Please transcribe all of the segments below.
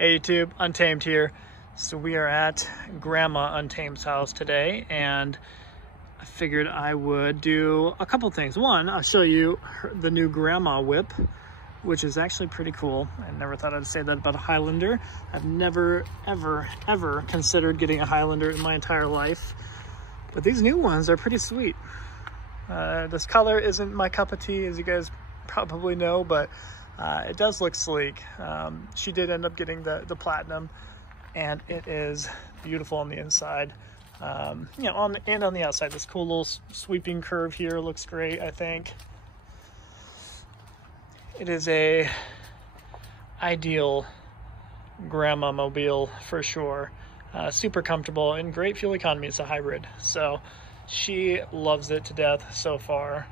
Hey YouTube, Untamed here. So we are at Grandma Untamed's house today, and I figured I would do a couple things. One, I'll show you the new Grandma whip, which is actually pretty cool. I never thought I'd say that about a Highlander. I've never, ever considered getting a Highlander in my entire life, but these new ones are pretty sweet. This color isn't my cup of tea, as you guys probably know, but it does look sleek. She did end up getting the platinum, and it is beautiful on the inside. You know, on the outside, this cool little sweeping curve here looks great, I think. It is a ideal grandma mobile for sure. Super comfortable and great fuel economy. It's a hybrid, so she loves it to death so far.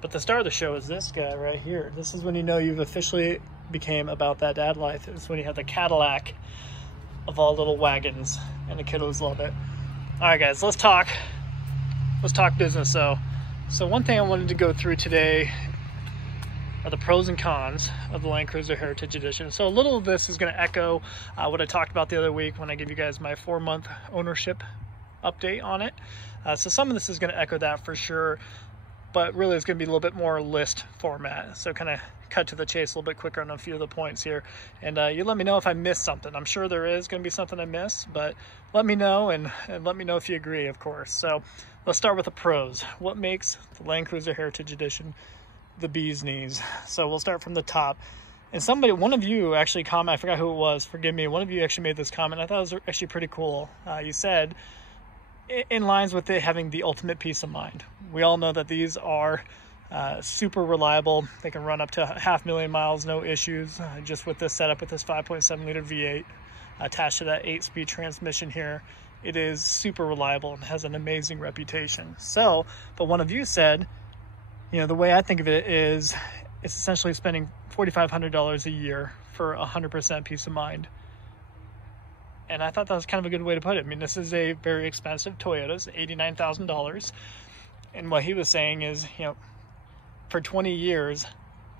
But the star of the show is this guy right here. This is when you know you've officially became about that dad life. It's when you have the Cadillac of all little wagons, and the kiddos love it. All right, guys, let's talk business. So one thing I wanted to go through today are the pros and cons of the Land Cruiser Heritage Edition. So a little of this is going to echo what I talked about the other week when I gave you guys my 4-month ownership update on it. So some of this is going to echo that for sure, but really it's going to be a little bit more list format. So kind of cut to the chase a little bit quicker on a few of the points here. And you let me know if I missed something. I'm sure there is going to be something I miss, but let me know, and let me know if you agree, of course. So let's start with the pros. What makes the Land Cruiser Heritage Edition the bee's knees? So we'll start from the top. And one of you actually commented, I forgot who it was, forgive me, one of you actually made this comment. I thought it was actually pretty cool. You said, in lines with it having the ultimate peace of mind. We all know that these are super reliable. They can run up to 500,000 miles, no issues, just with this setup with this 5.7 liter V8 attached to that 8-speed transmission here. It is super reliable and has an amazing reputation. So, but one of you said, you know, the way I think of it is it's essentially spending $4,500 a year for 100% peace of mind. And I thought that was kind of a good way to put it. I mean, this is a very expensive Toyota. It's $89,000. And what he was saying is, you know, for 20 years,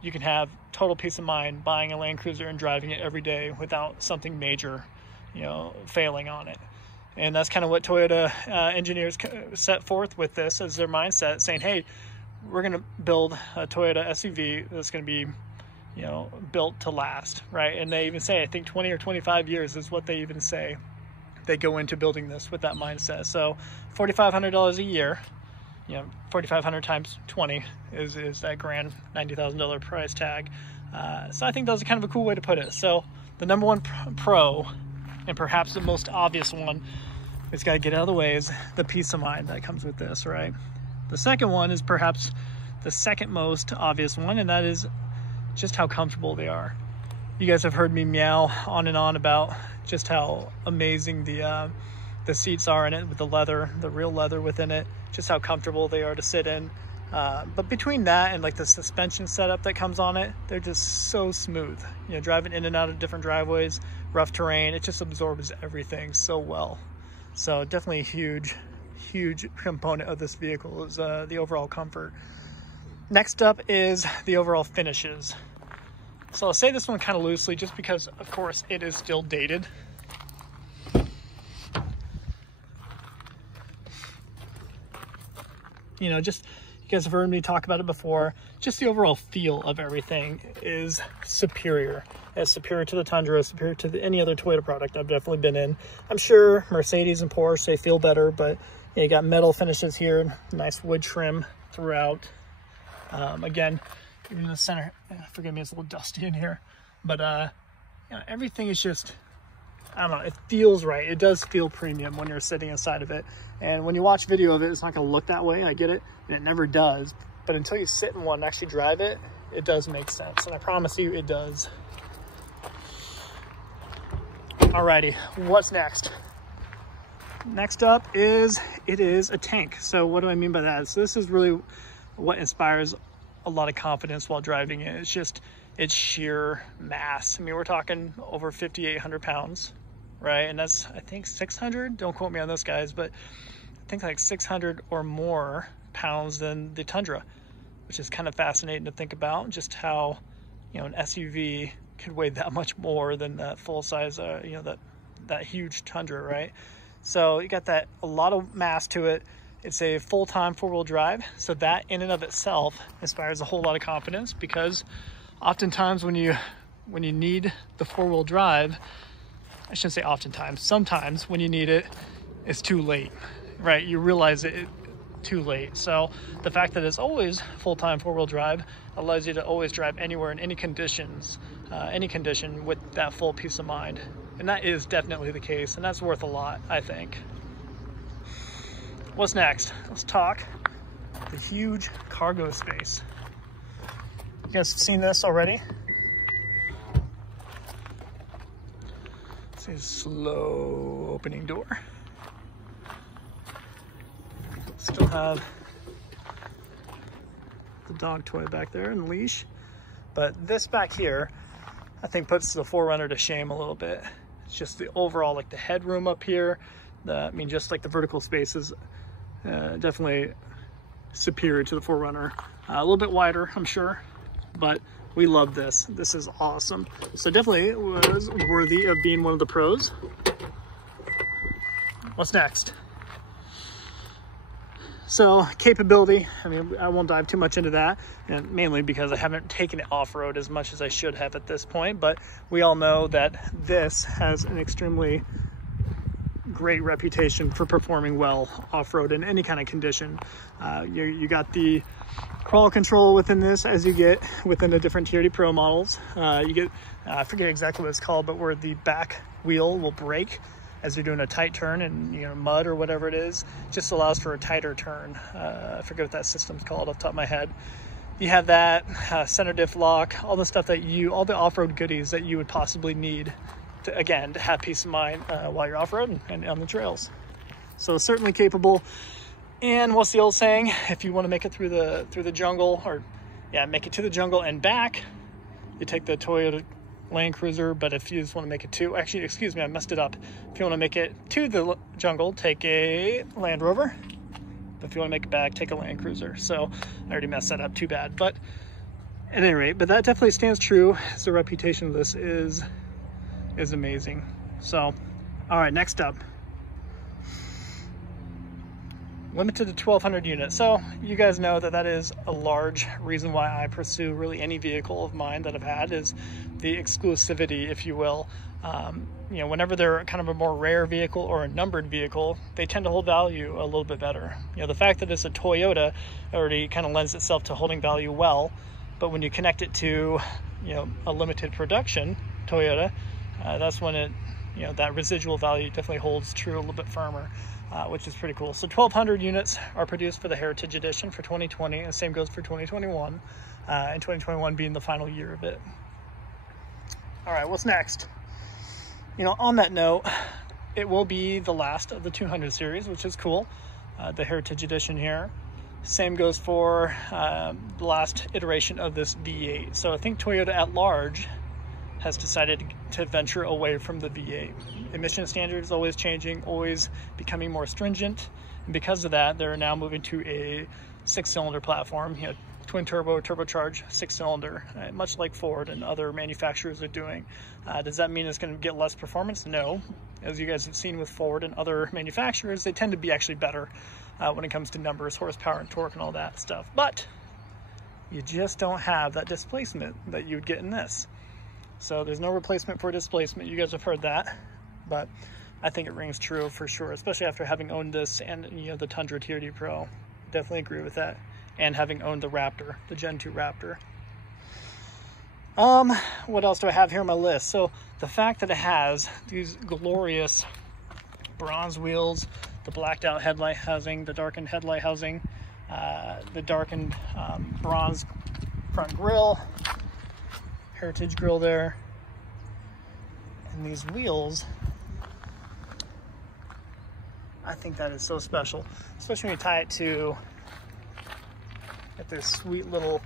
you can have total peace of mind buying a Land Cruiser and driving it every day without something major, you know, failing on it. And that's kind of what Toyota engineers set forth with this as their mindset, saying, hey, we're going to build a Toyota SUV that's going to be, you know, built to last, right? And they even say, I think 20 or 25 years is what they even say. They go into building this with that mindset. So $4,500 a year, you know, 4,500 times 20 is that grand $90,000 price tag. So I think that was kind of a cool way to put it. So the number one pro, and perhaps the most obvious one, it's got to get out of the way, is the peace of mind that comes with this, right? The second one is perhaps the second most obvious one, and that is just how comfortable they are. You guys have heard me meow on and on about just how amazing the seats are in it, with the leather, the real leather within it, just how comfortable they are to sit in. But between that and like the suspension setup that comes on it, they're just so smooth. You know, driving in and out of different driveways, rough terrain, it just absorbs everything so well. So definitely a huge component of this vehicle is the overall comfort. Next up is the overall finishes. So I'll say this one kind of loosely just because, of course, it is still dated. You know, just, you guys have heard me talk about it before, just the overall feel of everything is superior. It's superior to the Tundra, superior to any other Toyota product I've definitely been in. I'm sure Mercedes and Porsche, they feel better, but you know, you got metal finishes here, nice wood trim throughout. Again, even in the center, forgive me, it's a little dusty in here, but you know, everything is just, I don't know, it feels right. It does feel premium when you're sitting inside of it. And when you watch video of it, it's not gonna look that way, I get it, and it never does. But until you sit in one and actually drive it, it does make sense. And I promise you, it does. Alrighty, what's next? Next up is, it is a tank. So what do I mean by that? So this is really what inspires a lot of confidence while driving it. It's just, it's sheer mass. I mean, we're talking over 5,800 pounds, right? And that's, I think, 600, don't quote me on this, guys, but I think like 600 or more pounds than the Tundra, which is kind of fascinating to think about, just how, you know, an SUV could weigh that much more than that full size, you know, that huge Tundra, right? So you got that, a lot of mass to it. It's a full-time four-wheel drive, so that in and of itself inspires a whole lot of confidence, because oftentimes when you need the four-wheel drive, I shouldn't say oftentimes, sometimes when you need it, it's too late, right? You realize it too late. So the fact that it's always full-time four-wheel drive allows you to always drive anywhere in any conditions, any condition, with that full peace of mind. And that is definitely the case, and that's worth a lot, I think. What's next? Let's talk the huge cargo space. You guys have seen this already? See a slow opening door. Still have the dog toy back there and leash, but this back here I think puts the 4Runner to shame a little bit. It's just the overall, like the headroom up here, I mean, just like the vertical space is definitely superior to the 4Runner. A little bit wider, I'm sure, but we love this. This is awesome. So definitely was worthy of being one of the pros. What's next? So capability, I mean, I won't dive too much into that, and mainly because I haven't taken it off-road as much as I should have at this point, but we all know that this has an extremely great reputation for performing well off-road in any kind of condition. You got the crawl control within this, as you get within the different TRD Pro models. You get, I forget exactly what it's called, but where the back wheel will brake as you're doing a tight turn in, you know, mud or whatever it is, just allows for a tighter turn. I forget what that system's called off the top of my head. You have that center diff lock, all the stuff that all the off-road goodies that you would possibly need to, again, to have peace of mind while you're off-roading and on the trails. So certainly capable. And what's the old saying? If you want to make it through the jungle, or yeah, make it to the jungle and back, you take the Toyota Land Cruiser. But if you just want to make it to, actually, excuse me, I messed it up. If you want to make it to the jungle, take a Land Rover. But if you want to make it back, take a Land Cruiser. So I already messed that up, too bad. But at any rate, but that definitely stands true. The reputation of this is amazing. So, all right, next up. Limited to 1,200 units. So you guys know that that is a large reason why I pursue really any vehicle of mine that I've had, is the exclusivity, if you will. You know, whenever they're kind of a more rare vehicle or a numbered vehicle, they tend to hold value a little bit better. You know, the fact that it's a Toyota already kind of lends itself to holding value well, but when you connect it to, you know, a limited production Toyota, that's when it, you know, that residual value definitely holds true a little bit firmer. Which is pretty cool. So 1,200 units are produced for the Heritage Edition for 2020, and the same goes for 2021, and 2021 being the final year of it. All right, what's next? You know, on that note, it will be the last of the 200 series, which is cool. The Heritage Edition here. Same goes for the last iteration of this V8. So I think Toyota at large has decided to venture away from the V8. Emission standards always changing, always becoming more stringent, and because of that, they're now moving to a 6-cylinder platform, you know, twin turbo, turbocharged 6-cylinder, much like Ford and other manufacturers are doing. Does that mean it's going to get less performance? No. As you guys have seen with Ford and other manufacturers, they tend to be actually better when it comes to numbers, horsepower, and torque, and all that stuff. But you just don't have that displacement that you would get in this. So there's no replacement for displacement. You guys have heard that, but I think it rings true for sure, especially after having owned this and, you know, the Tundra TRD Pro. Definitely agree with that. And having owned the Raptor, the Gen 2 Raptor. What else do I have here on my list? So the fact that it has these glorious bronze wheels, the blacked out headlight housing, the darkened headlight housing, the darkened bronze front grille, Heritage grille there, and these wheels, I think that is so special, especially when you tie it to this sweet little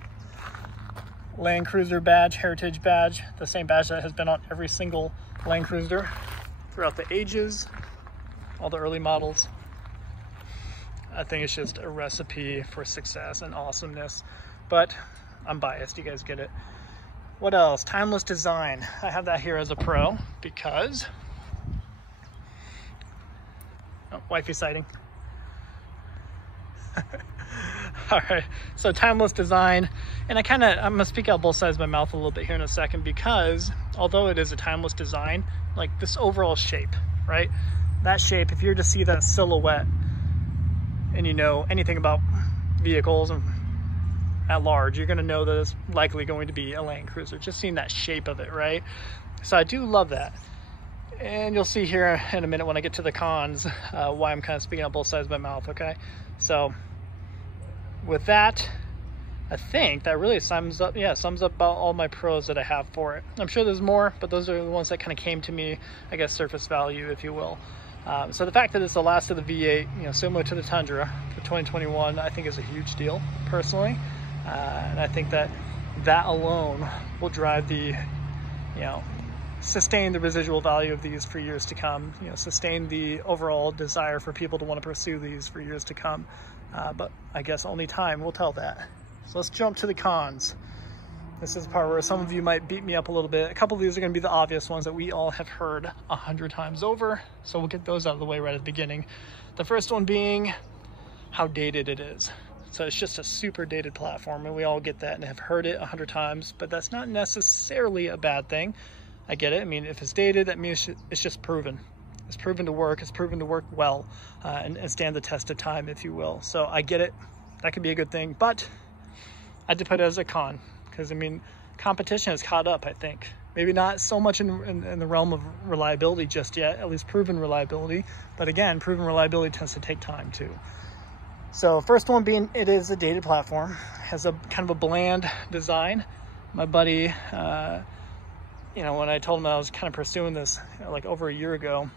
Land Cruiser badge, Heritage badge, the same badge that has been on every single Land Cruiser throughout the ages, all the early models. I think it's just a recipe for success and awesomeness, but I'm biased, you guys get it. What else? Timeless design. I have that here as a pro because, oh, wifey sighting. All right, so timeless design, and I'm gonna speak out both sides of my mouth a little bit here in a second, because although it is a timeless design, like this overall shape, right? That shape, if you're to see that silhouette and you know anything about vehicles and at large, you're gonna know that it's likely going to be a Land Cruiser, just seeing that shape of it, right? So I do love that. And you'll see here in a minute when I get to the cons, why I'm kind of speaking out both sides of my mouth, okay? So with that, I think that really sums up about all my pros that I have for it. I'm sure there's more, but those are the ones that kind of came to me, I guess, surface value, if you will. So the fact that it's the last of the V8, you know, similar to the Tundra for 2021, I think is a huge deal, personally. And I think that alone will drive the, you know, sustain the residual value of these for years to come, you know, sustain the overall desire for people to want to pursue these for years to come. But I guess only time will tell that. So let's jump to the cons. This is the part where some of you might beat me up a little bit. A couple of these are going to be the obvious ones that we all have heard 100 times over. So we'll get those out of the way right at the beginning. The first one being how dated it is. So it's just a super dated platform, and we all get that and have heard it 100 times, but that's not necessarily a bad thing. I get it. I mean, if it's dated, that means it's just proven. It's proven to work. It's proven to work well and stand the test of time, if you will. So I get it. That could be a good thing, but I had to put it as a con because, I mean, competition has caught up, I think. Maybe not so much in the realm of reliability just yet, at least proven reliability. But again, proven reliability tends to take time too. So first one being, it is a dated platform, has a kind of a bland design. My buddy, you know, when I told him I was kind of pursuing this, you know, like over a year ago,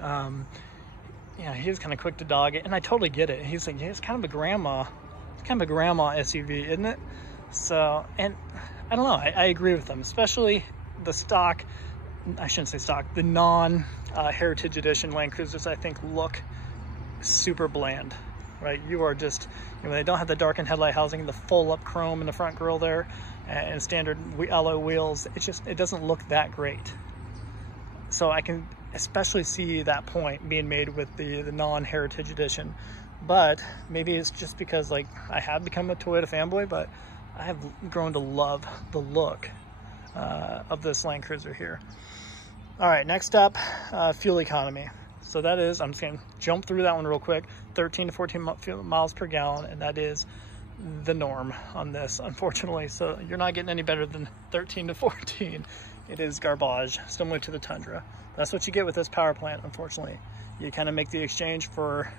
yeah, he was kind of quick to dog it, and I totally get it. He's like, yeah, it's kind of a grandma SUV, isn't it? So, and I don't know, I agree with him, especially the stock, I shouldn't say stock, the non-Heritage Edition Land Cruisers, I think, look super bland, right? You are just, you know, they don't have the darkened headlight housing, the full up chrome in the front grille there, and standard alloy wheels. It doesn't look that great. So I can especially see that point being made with the non-Heritage Edition. But maybe it's just because, like, I have become a Toyota fanboy, but I have grown to love the look of this Land Cruiser here. All right, next up, fuel economy. So that is, I'm just gonna jump through that one real quick, 13 to 14 miles per gallon, and that is the norm on this, unfortunately. So you're not getting any better than 13 to 14. It is garbage, similar to the Tundra. That's what you get with this power plant, unfortunately. You kind of make the exchange for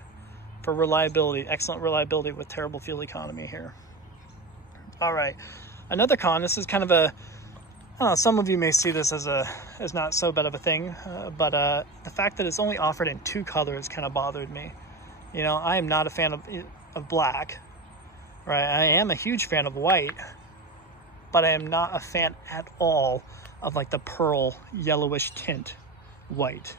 reliability, excellent reliability with terrible fuel economy here. All right, another con, this is kind of a, I don't know, some of you may see this as not so bad of a thing, but the fact that it's only offered in 2 colors kind of bothered me. You know, I am not a fan of black, right? I am a huge fan of white, but I am not a fan at all of like the pearl yellowish tint white.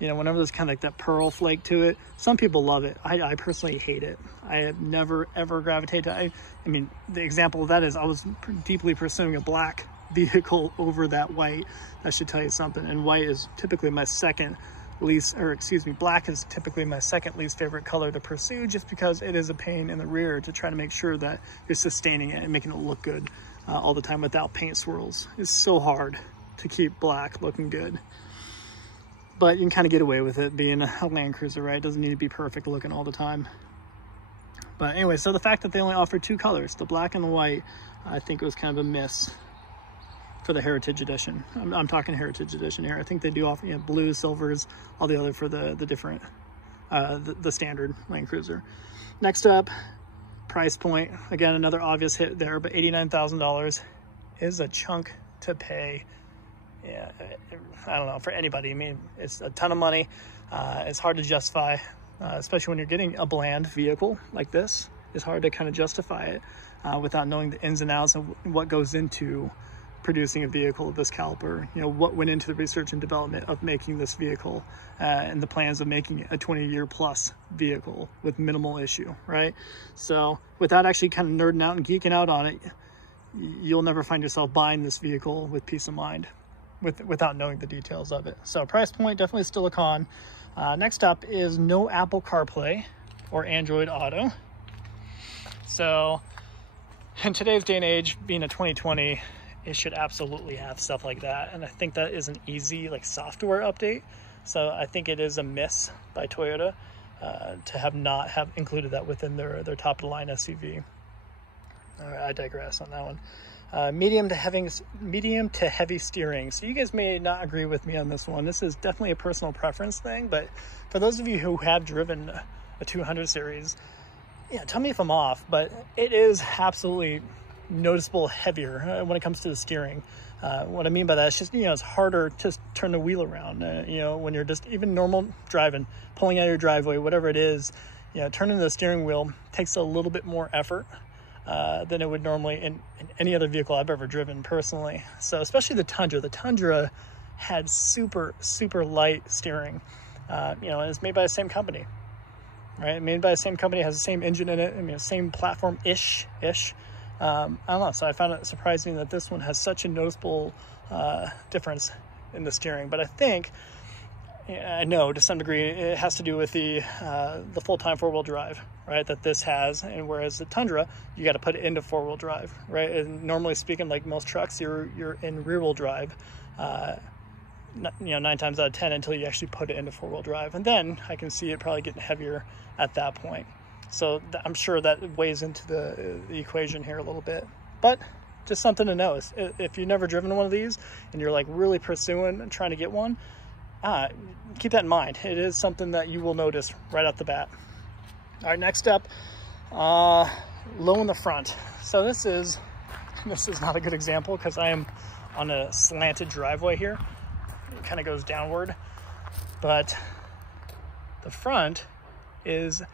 You know, whenever there's kind of like that pearl flake to it, some people love it. I personally hate it. I have never ever gravitated to I mean, the example of that is I was deeply pursuing a black vehicle over that white. That should tell you something. And white is typically my second least, or excuse me, black is typically my second least favorite color to pursue, just because it is a pain in the rear to try to make sure that you're sustaining it and making it look good all the time without paint swirls. It's so hard to keep black looking good. But you can kind of get away with it being a Land Cruiser, right? It doesn't need to be perfect looking all the time. But anyway, so the fact that they only offer 2 colors, the black and the white, I think it was kind of a miss for the Heritage Edition. I'm talking Heritage Edition here. I think they do offer, you know, blues, silvers, all the other for the different, the standard Land Cruiser. Next up, price point. Again, another obvious hit there, but $89,000 is a chunk to pay. Yeah, I don't know, for anybody. I mean, it's a ton of money. It's hard to justify, especially when you're getting a bland vehicle like this. It's hard to kind of justify it without knowing the ins and outs of what goes into producing a vehicle of this caliber. You know, what went into the research and development of making this vehicle and the plans of making it a 20-year plus vehicle with minimal issue, right? So without actually kind of nerding out and geeking out on it, you'll never find yourself buying this vehicle with peace of mind without knowing the details of it. So price point, definitely still a con. Next up is no Apple CarPlay or Android Auto. So in today's day and age, being a 2020, it should absolutely have stuff like that. And I think that is an easy like software update. So I think it is a miss by Toyota to not have included that within their top of the line SUV. All right, I digress on that one. Medium to heavy steering. So you guys may not agree with me on this one. This is definitely a personal preference thing, but for those of you who have driven a 200 series, yeah, tell me if I'm off, but it is absolutely noticeable heavier when it comes to the steering. What I mean by that is just, it's harder to turn the wheel around. When you're just even normal driving, pulling out of your driveway, whatever it is, turning the steering wheel takes a little bit more effort than it would normally in any other vehicle I've ever driven personally. So especially the Tundra. The Tundra had super, super light steering. And it's made by the same company, right? Made by the same company, has the same engine in it, same platform-ish. I don't know, so I found it surprising that this one has such a noticeable difference in the steering. But I think, I know to some degree, it has to do with the full-time four-wheel drive, right, that this has. And whereas the Tundra, you got to put it into four-wheel drive, right? And normally speaking, like most trucks, you're in rear-wheel drive, 9 times out of 10 until you actually put it into four-wheel drive. And then I can see it probably getting heavier at that point. So I'm sure that weighs into the equation here a little bit, but just something to know. If you've never driven one of these and you're like really pursuing and trying to get one, keep that in mind. It is something that you will notice right off the bat. All right, next up, low in the front. So this is not a good example because I am on a slanted driveway here. It kind of goes downward, but the front is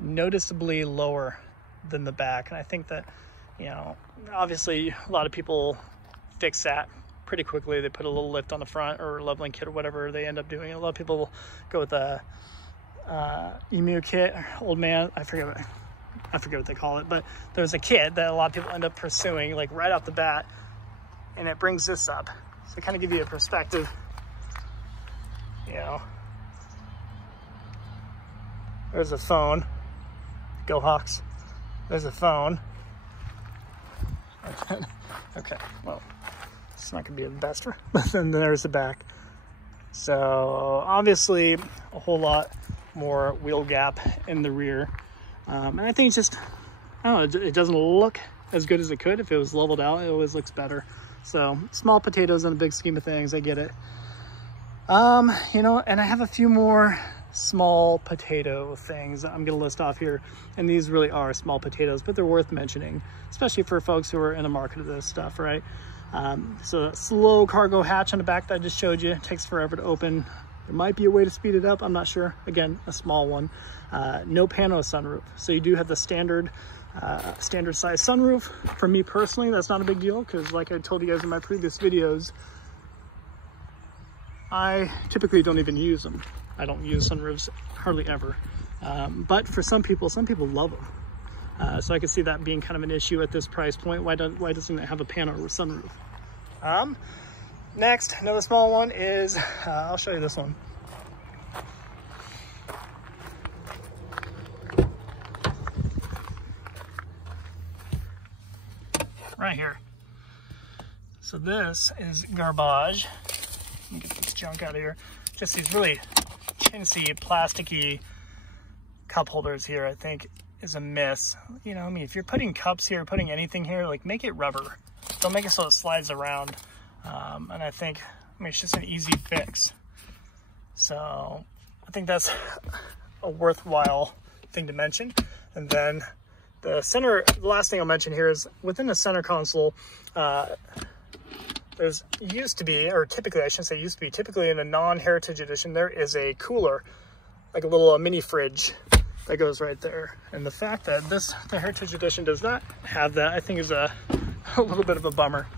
noticeably lower than the back. And I think that, obviously a lot of people fix that pretty quickly. They put a little lift on the front or a leveling kit or whatever they end up doing. A lot of people go with a emu kit, old man, I forget what they call it, but there's a kit that a lot of people end up pursuing like right off the bat, and it brings this up. So kind of give you a perspective, there's a phone. Go Hawks. There's a phone. Okay, well, it's not gonna be the best, but then there's the back. So obviously a whole lot more wheel gap in the rear. And I think it's just, I don't know, it doesn't look as good as it could. If it was leveled out, it always looks better. So small potatoes in the big scheme of things, I get it. And I have a few more small potato things I'm going to list off here, and these really are small potatoes, but they're worth mentioning, especially for folks who are in the market of this stuff, right? So a slow cargo hatch on the back that I just showed you, it takes forever to open. There might be a way to speed it up, I'm not sure. Again, a small one. No pano sunroof, so you do have the standard size sunroof. For me personally, that's not a big deal because, like I told you guys in my previous videos, I typically don't even use them. I don't use sunroofs hardly ever, but for some people love them. So I can see that being kind of an issue at this price point. Why doesn't it have a pano or sunroof? Next, another small one is, I'll show you this one. Right here. So this is garbage. Let me get this junk out of here. Just these really chintzy, plasticky cup holders here, I think is a miss. If you're putting cups here, putting anything here, like make it rubber. Don't make it so it slides around. And I think, it's just an easy fix. So I think that's a worthwhile thing to mention. And then the last thing I'll mention here is within the center console, there's typically in a non-heritage edition, there is a cooler, like a little mini fridge that goes right there. And the fact that the heritage edition does not have that, I think is a little bit of a bummer.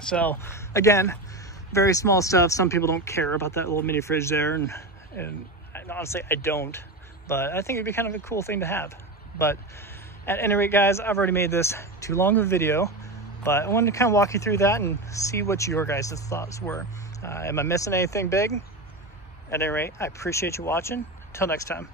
So again, very small stuff. Some people don't care about that little mini fridge there, and honestly, I don't, but I think it'd be kind of a cool thing to have. But at any rate, guys, I've already made this too long of a video. But I wanted to kind of walk you through that and see what your guys' thoughts were. Am I missing anything big? At any rate, I appreciate you watching. Until next time.